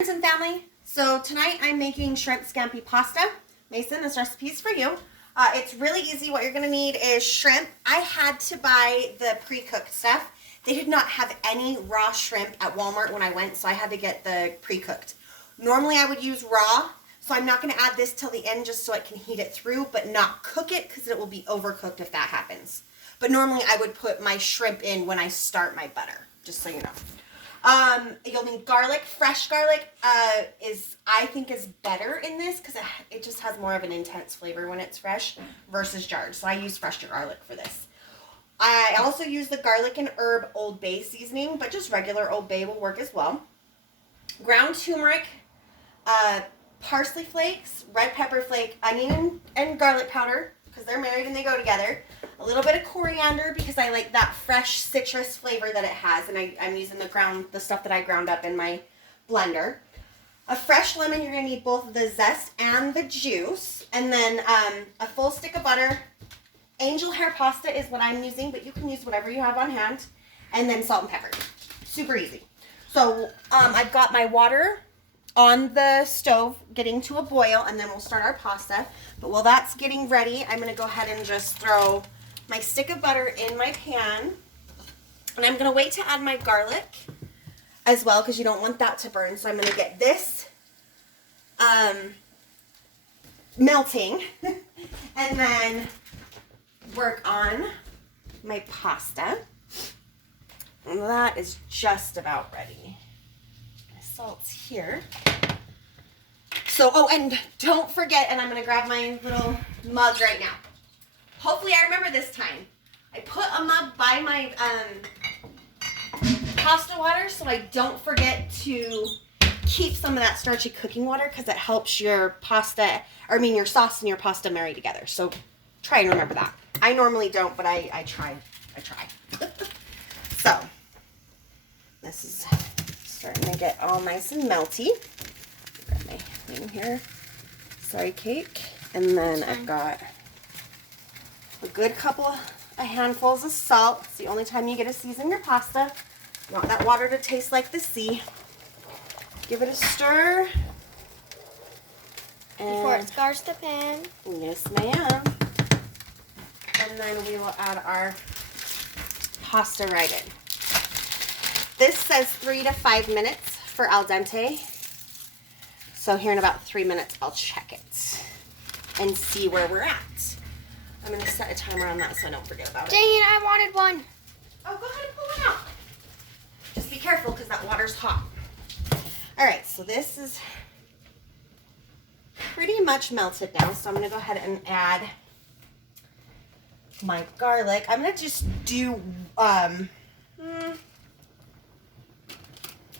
Friends and family, so tonight I'm making shrimp scampi pasta. Mason, this recipe is for you. It's really easy. What you're going to need is shrimp. I had to buy the pre-cooked stuff. They did not have any raw shrimp at Walmart when I went, so I had to get the pre-cooked. Normally I would use raw, so I'm not going to add this till the end just so I can heat it through, but not cook it because it will be overcooked if that happens. But normally I would put my shrimp in when I start my butter, just so you know. You'll need garlic. Fresh garlic I think is better in this because it just has more of an intense flavor when it's fresh versus jarred. So I use fresh garlic for this. I also use the garlic and herb Old Bay seasoning, but just regular Old Bay will work as well. Ground turmeric, parsley flakes, red pepper flake, onion and garlic powder because they're married and they go together. A little bit of coriander because I like that fresh citrus flavor that it has, and I'm using the stuff that I ground up in my blender. A fresh lemon, you're going to need both the zest and the juice, and then a full stick of butter. Angel hair pasta is what I'm using, but you can use whatever you have on hand, and then salt and pepper. Super easy. So I've got my water on the stove getting to a boil, and then we'll start our pasta. But while that's getting ready, I'm going to go ahead and just throw my stick of butter in my pan, and I'm going to wait to add my garlic as well because you don't want that to burn. So I'm going to get this melting and then work on my pasta, and that is just about ready. My salt's here. So, oh, and don't forget, and I'm going to grab my little mug right now. Hopefully I remember this time. I put a mug by my pasta water so I don't forget to keep some of that starchy cooking water because it helps your pasta, your sauce and your pasta marry together. So try and remember that. I normally don't, but I try. So this is starting to get all nice and melty. Grab my thing here. Sorry, cake. And then I've got a good couple of handfuls of salt. It's the only time you get to season your pasta. You want that water to taste like the sea. Give it a stir. Before it scars the pan. Yes, ma'am. And then we will add our pasta right in. This says 3 to 5 minutes for al dente. So here in about 3 minutes, I'll check it and see where we're at. I'm going to set a timer on that so I don't forget about it. Dang it, I wanted one. Oh, go ahead and pull one out. Just be careful because that water's hot. All right, so this is pretty much melted now. So I'm going to go ahead and add my garlic. I'm going to just do, I'm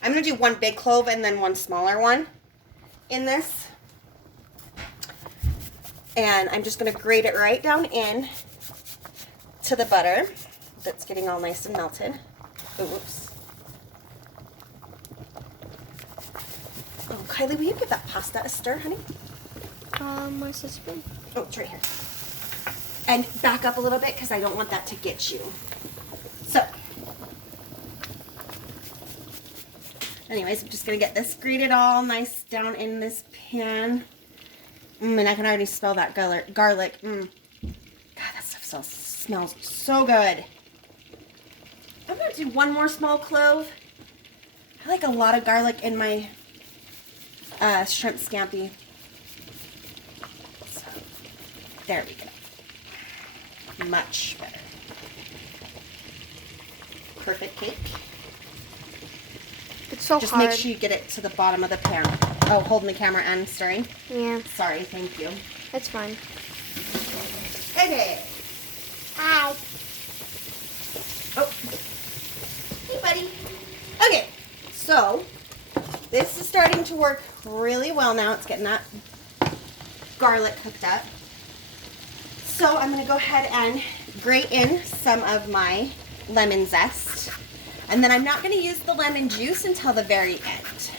going to do one big clove and then one smaller one in this. And I'm just going to grate it right down in to the butter that's getting all nice and melted. Oh, whoops. Oh, Kylie, will you give that pasta a stir, honey? My sister. Oh, it's right here. And back up a little bit because I don't want that to get you. So, anyways, I'm just going to get this grated all nice down in this pan. And I can already smell that garlic. God, that stuff smells so good. I'm going to do one more small clove. I like a lot of garlic in my shrimp scampi. So, there we go. Much better. Perfect cake. It's so Just hard. make sure you get it to the bottom of the pan. Oh, holding the camera and stirring? Yeah. Sorry, thank you. It's fine. Okay. Hi. Oh. Hey, buddy. Okay, so this is starting to work really well now. It's getting that garlic cooked up. So I'm going to go ahead and grate in some of my lemon zest. And then I'm not going to use the lemon juice until the very end.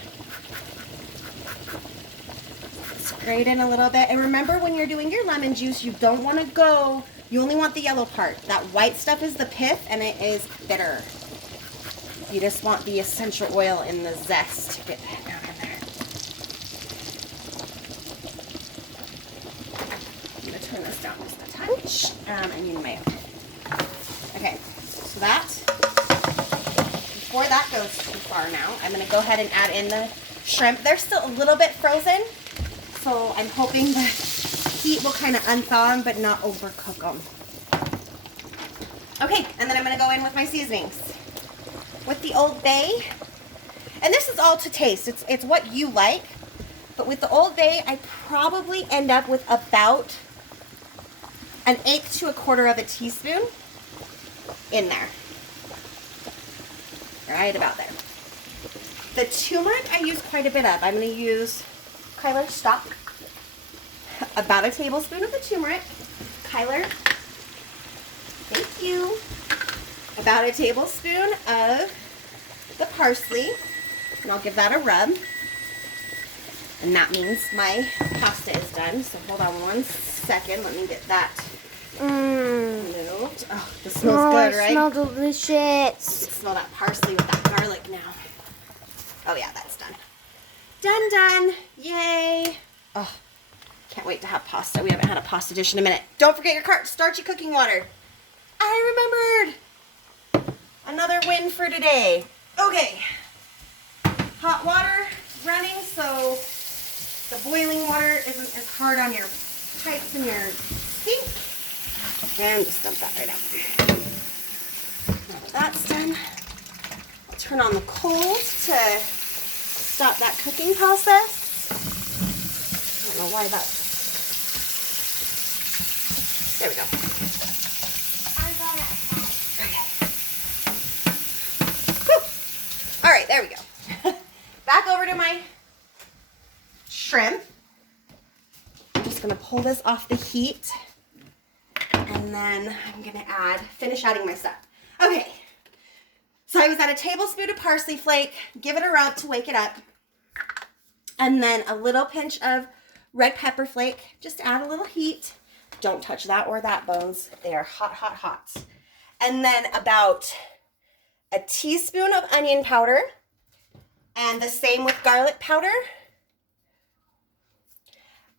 Let's grate in a little bit. And remember, when you're doing your lemon juice, you don't want to go, you only want the yellow part. That white stuff is the pith, and it is bitter. You just want the essential oil and the zest to get down in there. onion mayo. Okay, so that, before that goes too far now, I'm going to go ahead and add in the shrimp. They're still a little bit frozen, so I'm hoping the heat will kind of unthaw them but not overcook them. Okay, and then I'm going to go in with my seasonings. With the Old Bay, and this is all to taste. It's what you like, but with the Old Bay, I probably end up with about 1/8 to 1/4 of a teaspoon in there. Right about there. The turmeric I use quite a bit of. I'm going to use Kyler's stock. About a tablespoon of the turmeric. Kyler, thank you. About a tablespoon of the parsley. And I'll give that a rub. And that means my pasta is done. So hold on 1 second. Let me get that moved. Oh, this smells good, right? It smells delicious. Smell that parsley with that garlic now. Oh yeah, that's done. Done. Yay. Oh, can't wait to have pasta. We haven't had a pasta dish in a minute. Don't forget your starchy cooking water. I remembered. Another win for today. Okay. Hot water running so the boiling water isn't as hard on your pipes in your sink. And just dump that right out. Now that that's done, I'll turn on the cold to stop that cooking process. I don't know why that. There we go. All right, there we go. Back over to my shrimp. I'm just gonna pull this off the heat, and then I'm gonna finish adding my stuff. Okay, so I was at a tablespoon of parsley flake, give it a rub to wake it up, and then a little pinch of red pepper flake, just to add a little heat. Don't touch that or that, bones. They are hot, hot, hot. And then about a teaspoon of onion powder, and the same with garlic powder.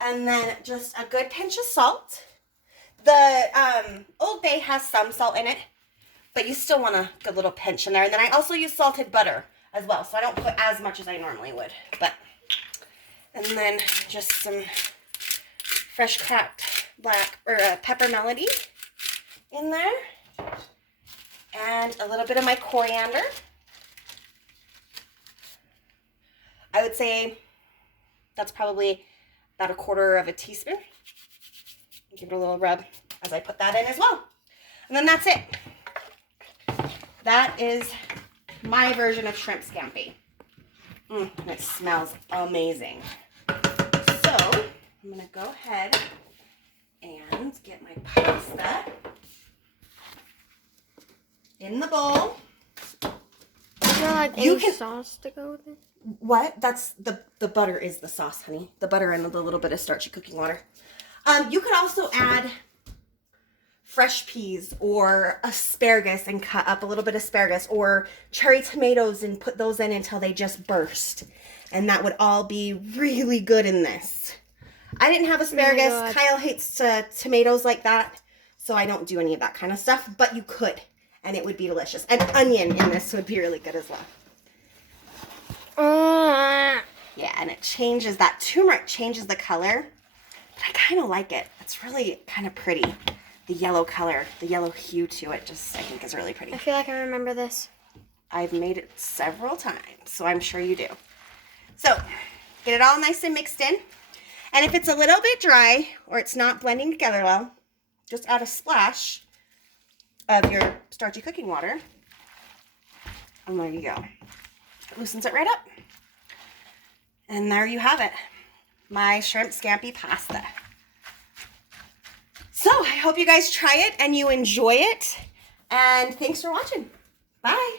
And then just a good pinch of salt. The Old Bay has some salt in it, but you still want a good little pinch in there. And then I also use salted butter as well, so I don't put as much as I normally would. And then just some fresh cracked pepper melody in there. And a little bit of my coriander. I would say that's probably about 1/4 of a teaspoon. Give it a little rub as I put that in as well. And then that's it. That is my version of shrimp scampi. And it smells amazing. So I'm going to go ahead and get my pasta in the bowl. Is there like any sauce to go with it? What? That's the butter is the sauce, honey. The butter and the little bit of starchy cooking water. You could also add fresh peas or asparagus and cut up a little bit of asparagus, or cherry tomatoes and put those in until they just burst. And that would all be really good in this. I didn't have asparagus. Oh, Kyle hates tomatoes like that, so I don't do any of that kind of stuff, but you could, and it would be delicious. And onion in this would be really good as well. Yeah, and it changes, that turmeric changes the color, but I kind of like it. It's really kind of pretty. The yellow color, the yellow hue to it just, I think, is really pretty. I feel like I remember this. I've made it several times, so I'm sure you do. So, get it all nice and mixed in. And if it's a little bit dry or it's not blending together well, just add a splash of your starchy cooking water. And there you go. It loosens it right up. And there you have it. My shrimp scampi pasta. So I hope you guys try it and you enjoy it. And thanks for watching. Bye.